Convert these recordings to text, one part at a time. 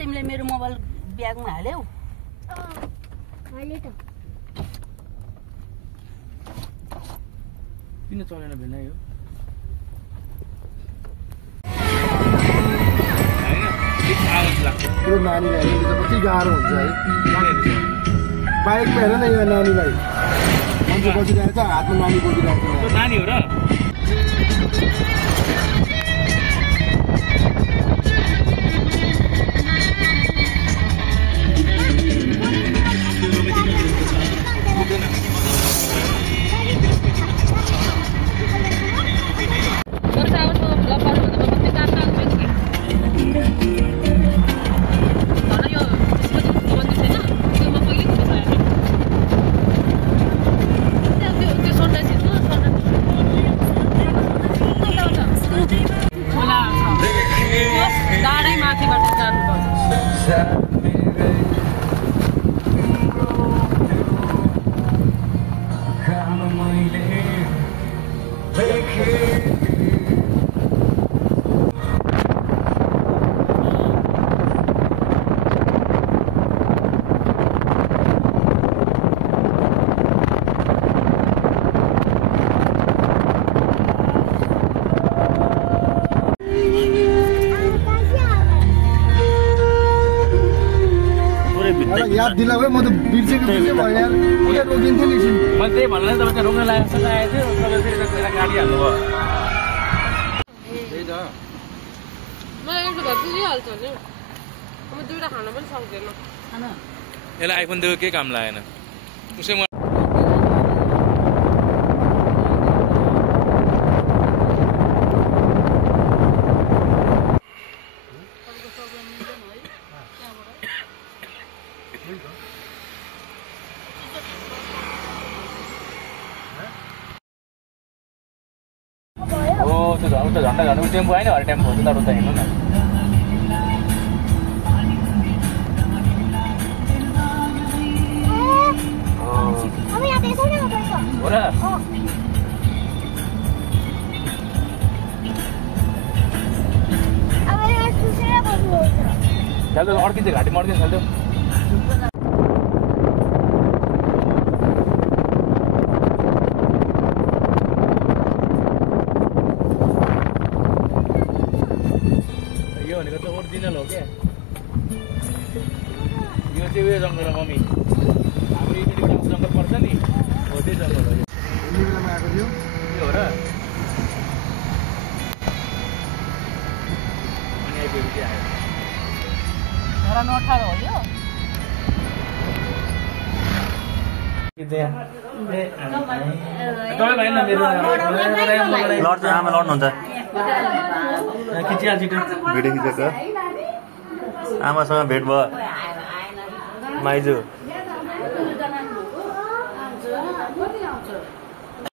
तिमीले मेरो मोबाइल ब्यागमा हाल्यौ हाले त किन चलेन भेना यो त्यो नानीलाई हेर्नु त कति गाह्रो हुन्छ है बाइकमा हेर न यहाँ नानीलाई मान्छे बसिरहेको छ हातमा नानी बोकिरहेको छ नानी हो र याद दिला भाइ म त बिर्सेको भयो यार उता रोकिन्थ्यो नि एकछिन म त्यही भन्नलाई तपाईँ रोक्न लागेको छ आएको थियो तपाईँ फेरि मेरा गाडी हाल्नुभयो त्यही त मलाई एउटा घर दिइहाल्छ नि म दुईटा खान पनि सक्दैन यसलाई आइफोन दिएको केही काम लागेन उसै झन्डा झन्डा टेम्पो आएन हरे टेम्पो उता उता हिँड्नु न हो र खेल्दै अड्किन्छ घाँटीमा अड्किन्छ खेल्दै ओरिजिनल हो क्या यो चाहिँ उयो जङ्गल हो मम्मी हाम्रो यहाँनिर जङ्गल पर्छ नि हो त्यही जङ्गल हो यो बेलामा आएको थियो यो हो र अनि आइपुगेपछि आयो धरा नअठार हो यो लड्छ आमा लड्नुहुन्छ खिचिहाल्छ भिडियो खिचेको आमासँग भेट भयो माइजू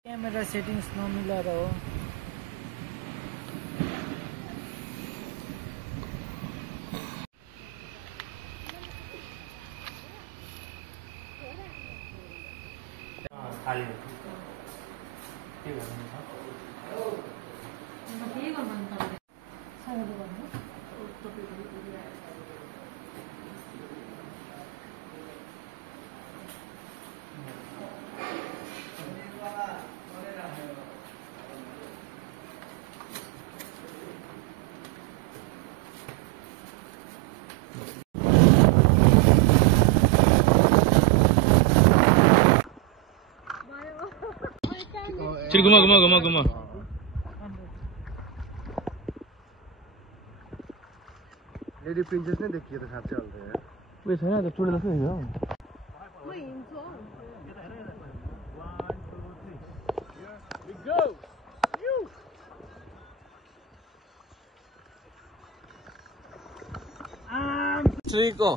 क्यामेरा सेटिङ्स नमिलाएर हो चल घुमा घुमा घुमा घुमा लेडी प्रिन्सेस नै देखियो त साँच्चै अन्त यार उयो छैन त चुडे जस्तो देखियो Chico.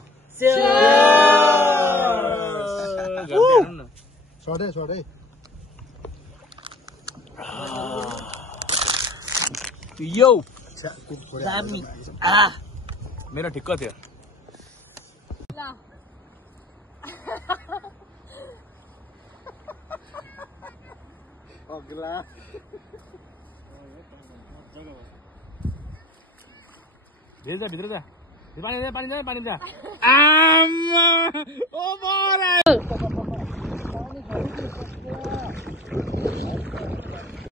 सधैँ सधैँ यो दामी मेरो ठिक्क थियो अग्ला भित्र जा पानी दे पानी दे पानी दे आम